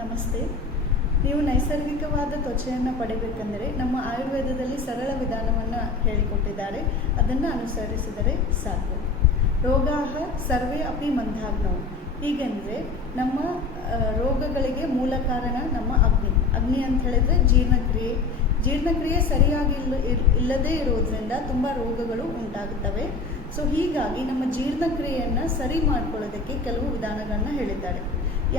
ನಮಸ್ತೆ. ನೀವು ನೈಸರ್ಗಿಕವಾದ ತ್ವಚೆಯನ್ನು ಪಡೆಯಬೇಕೆಂದರೆ ನಮ್ಮ ಆಯುರ್ವೇದದಲ್ಲಿ ಸರಳ ವಿಧಾನವನ್ನು ಹೇಳಿಕೊಟ್ಟಿದ್ದಾರೆ. ಅದನ್ನು ಅನುಸರಿಸಿದರೆ ಸಾಕು. ರೋಗಾಹ ಸರ್ವೇ ಅಪಿ ಮಂದಾಗ್ನೌ. ಹೀಗೆಂದರೆ ನಮ್ಮ ರೋಗಗಳಿಗೆ ಮೂಲ ಕಾರಣ ನಮ್ಮ ಅಗ್ನಿ ಅಂತ ಹೇಳಿದರೆ ಜೀರ್ಣಕ್ರಿಯೆ ಸರಿಯಾಗಿ ಇಲ್ಲದೇ ಇರೋದ್ರಿಂದ ತುಂಬ ರೋಗಗಳು ಉಂಟಾಗುತ್ತವೆ. ಸೊ ಹೀಗಾಗಿ ನಮ್ಮ ಜೀರ್ಣಕ್ರಿಯೆಯನ್ನು ಸರಿ ಮಾಡ್ಕೊಳ್ಳೋದಕ್ಕೆ ಕೆಲವು ವಿಧಾನಗಳನ್ನ ಹೇಳಿದ್ದಾರೆ.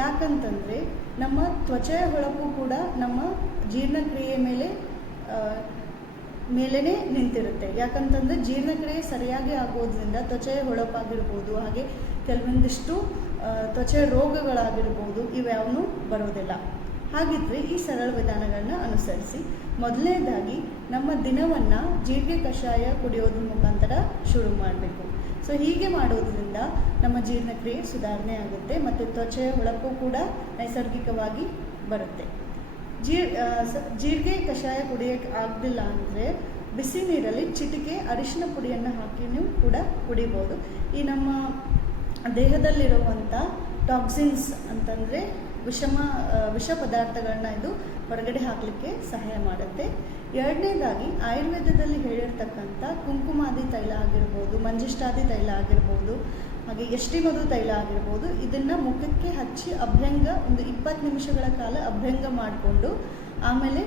ಯಾಕಂತಂದರೆ ನಮ್ಮ ತ್ವಚೆಯ ಹೊಳಪು ಕೂಡ ನಮ್ಮ ಜೀರ್ಣಕ್ರಿಯೆ ಮೇಲೇ ನಿಂತಿರುತ್ತೆ. ಯಾಕಂತಂದರೆ ಜೀರ್ಣಕ್ರಿಯೆ ಸರಿಯಾಗಿ ಆಗೋದ್ರಿಂದ ತ್ವಚೆಯ ಹೊಳಪಾಗಿರ್ಬೋದು, ಹಾಗೆ ಕೆಲವೊಂದಿಷ್ಟು ತ್ವಚೆಯ ರೋಗಗಳಾಗಿರ್ಬೋದು, ಇವ್ಯಾವೂ ಬರೋದಿಲ್ಲ. ಹಾಗಿದ್ರೆ ಈ ಸರಳ ವಿಧಾನಗಳನ್ನ ಅನುಸರಿಸಿ. ಮೊದಲನೇದಾಗಿ ನಮ್ಮ ದಿನವನ್ನು ಜೀರಿಗೆ ಕಷಾಯ ಕುಡಿಯೋದ್ರ ಮುಖಾಂತರ ಶುರು ಮಾಡಬೇಕು. ಸೊ ಹೀಗೆ ಮಾಡೋದ್ರಿಂದ ನಮ್ಮ ಜೀರ್ಣಕ್ರಿಯೆ ಸುಧಾರಣೆ ಆಗುತ್ತೆ ಮತ್ತು ತ್ವಚೆಯ ಹೊಳಪು ಕೂಡ ನೈಸರ್ಗಿಕವಾಗಿ ಬರುತ್ತೆ. ಜೀರಿಗೆ ಕಷಾಯ ಕುಡಿಯೋಕ್ಕೆ ಆಗಲಿಲ್ಲ ಅಂದರೆ ಬಿಸಿ ನೀರಲ್ಲಿ ಚಿಟಿಕೆ ಅರಿಶಿನ ಪುಡಿಯನ್ನು ಹಾಕಿ ನೀವು ಕೂಡ ಕುಡಿಬೋದು. ಈ ನಮ್ಮ ದೇಹದಲ್ಲಿರುವಂಥ ಟಾಕ್ಸಿನ್ಸ್ ಅಂತಂದರೆ ವಿಷ ಪದಾರ್ಥಗಳನ್ನ ಇದು ಹೊರಗಡೆ ಹಾಕಲಿಕ್ಕೆ ಸಹಾಯ ಮಾಡುತ್ತೆ. ಎರಡನೇದಾಗಿ ಆಯುರ್ವೇದದಲ್ಲಿ ಹೇಳಿರ್ತಕ್ಕಂಥ ಕುಂಕುಮಾದಿ ತೈಲ ಆಗಿರ್ಬೋದು, ಮಂಜಿಷ್ಟಾದಿ ತೈಲ ಆಗಿರ್ಬೋದು, ಹಾಗೆ ಎಷ್ಟಿಮಧು ತೈಲ ಆಗಿರ್ಬೋದು, ಇದನ್ನು ಮುಖಕ್ಕೆ ಹಚ್ಚಿ ಅಭ್ಯಂಗ ಒಂದು 20 ನಿಮಿಷಗಳ ಕಾಲ ಅಭ್ಯಂಗ ಮಾಡಿಕೊಂಡು ಆಮೇಲೆ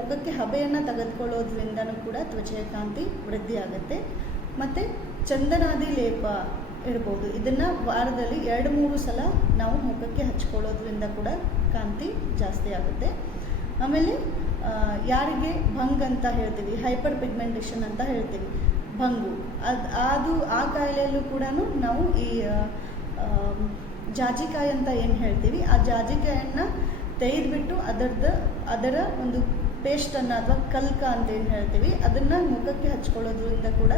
ಮುಖಕ್ಕೆ ಹಬೆಯನ್ನು ತೆಗೆದುಕೊಳ್ಳೋದ್ರಿಂದನೂ ಕೂಡ ತ್ವಚೆಯ ಕಾಂತಿ ವೃದ್ಧಿ ಆಗುತ್ತೆ. ಮತ್ತು ಚಂದನಾದಿ ಲೇಪ ಇರ್ಬೋದು, ಇದನ್ನು ವಾರದಲ್ಲಿ 2-3 ಸಲ ನಾವು ಮುಖಕ್ಕೆ ಹಚ್ಕೊಳ್ಳೋದ್ರಿಂದ ಕೂಡ ಕಾಂತಿ ಜಾಸ್ತಿ ಆಗುತ್ತೆ. ಆಮೇಲೆ ಯಾರಿಗೆ ಭಂಗ್ ಅಂತ ಹೇಳ್ತೀವಿ, ಹೈಪರ್ ಪಿಗ್ಮೆಂಟೇಷನ್ ಅಂತ ಹೇಳ್ತೀವಿ, ಭಂಗು, ಅದು ಆ ಕಾಯಿಲೆಯಲ್ಲೂ ಕೂಡ ನಾವು ಈ ಜಾಜಿಕಾಯಿ ಅಂತ ಏನು ಹೇಳ್ತೀವಿ, ಆ ಜಾಜಿಕಾಯನ್ನು ತೆಗೆದುಬಿಟ್ಟು ಅದರ ಒಂದು ಪೇಸ್ಟನ್ನು ಅಥವಾ ಕಲ್ಕ ಅಂತ ಏನು ಹೇಳ್ತೀವಿ, ಅದನ್ನು ಮುಖಕ್ಕೆ ಹಚ್ಕೊಳ್ಳೋದ್ರಿಂದ ಕೂಡ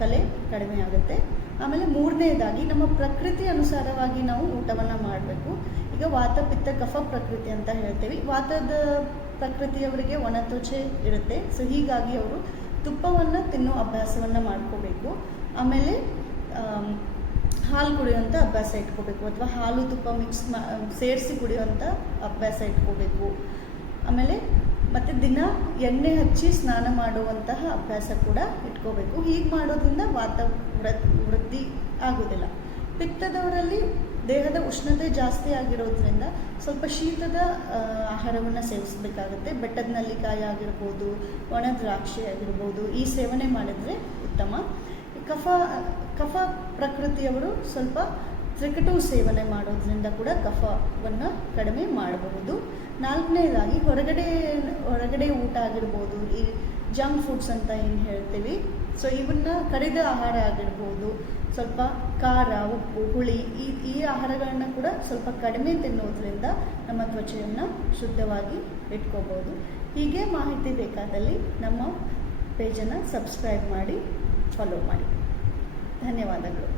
ಕಲೆ ಕಡಿಮೆ ಆಗುತ್ತೆ. ಆಮೇಲೆ ಮೂರನೇದಾಗಿ ನಮ್ಮ ಪ್ರಕೃತಿ ಅನುಸಾರವಾಗಿ ನಾವು ಊಟವನ್ನು ಮಾಡಬೇಕು. ಈಗ ವಾತ ಪಿತ್ತ ಕಫ ಪ್ರಕೃತಿ ಅಂತ ಹೇಳ್ತೀವಿ. ವಾತದ ಪ್ರಕೃತಿಯವರಿಗೆ ಒಣ ತ್ವಚೆ ಇರುತ್ತೆ. ಸೊ ಹೀಗಾಗಿ ಅವರು ತುಪ್ಪವನ್ನು ತಿನ್ನೋ ಅಭ್ಯಾಸವನ್ನು ಮಾಡ್ಕೋಬೇಕು. ಆಮೇಲೆ ಹಾಲು ಕುಡಿಯುವಂಥ ಅಭ್ಯಾಸ ಇಟ್ಕೋಬೇಕು, ಅಥವಾ ಹಾಲು ತುಪ್ಪ ಸೇರಿಸಿ ಕುಡಿಯುವಂಥ ಅಭ್ಯಾಸ ಇಟ್ಕೋಬೇಕು. ಆಮೇಲೆ ಮತ್ತು ದಿನ ಎಣ್ಣೆ ಹಚ್ಚಿ ಸ್ನಾನ ಮಾಡುವಂತಹ ಅಭ್ಯಾಸ ಕೂಡ ಇಟ್ಕೋಬೇಕು. ಹೀಗೆ ಮಾಡೋದ್ರಿಂದ ವಾತ ವೃದ್ಧಿ ಆಗೋದಿಲ್ಲ. ಪಿತ್ತದವರಲ್ಲಿ ದೇಹದ ಉಷ್ಣತೆ ಜಾಸ್ತಿ ಆಗಿರೋದ್ರಿಂದ ಸ್ವಲ್ಪ ಶೀತದ ಆಹಾರವನ್ನು ಸೇವಿಸಬೇಕಾಗುತ್ತೆ. ಬೆಟ್ಟದ ನೆಲ್ಲಿಕಾಯಿ ಆಗಿರ್ಬೋದು, ಒಣ ದ್ರಾಕ್ಷಿ ಆಗಿರ್ಬೋದು, ಈ ಸೇವನೆ ಮಾಡಿದರೆ ಉತ್ತಮ. ಕಫ ಪ್ರಕೃತಿಯವರು ಸ್ವಲ್ಪ ತ್ರಿಕಟು ಸೇವನೆ ಮಾಡೋದ್ರಿಂದ ಕೂಡ ಕಫವನ್ನು ಕಡಿಮೆ ಮಾಡಬಹುದು. ನಾಲ್ಕನೇದಾಗಿ ಹೊರಗಡೆ ಊಟ ಆಗಿರ್ಬೋದು, ಈ ಜಂಕ್ ಫುಡ್ಸ್ ಅಂತ ಏನು ಹೇಳ್ತೀವಿ, ಸೊ ಇವನ್ನ ಕರಿದ ಆಹಾರ ಆಗಿರ್ಬೋದು, ಸ್ವಲ್ಪ ಖಾರ, ಉಪ್ಪು, ಹುಳಿ, ಈ ಆಹಾರಗಳನ್ನ ಕೂಡ ಸ್ವಲ್ಪ ಕಡಿಮೆ ತಿನ್ನೋದ್ರಿಂದ ನಮ್ಮ ತ್ವಚೆಯನ್ನು ಶುದ್ಧವಾಗಿ ಇಟ್ಕೋಬೋದು. ಹೀಗೆ ಮಾಹಿತಿ ಬೇಕಾದಲ್ಲಿ ನಮ್ಮ ಪೇಜನ್ನು ಸಬ್ಸ್ಕ್ರೈಬ್ ಮಾಡಿ ಫಾಲೋ ಮಾಡಿ. ಧನ್ಯವಾದಗಳು.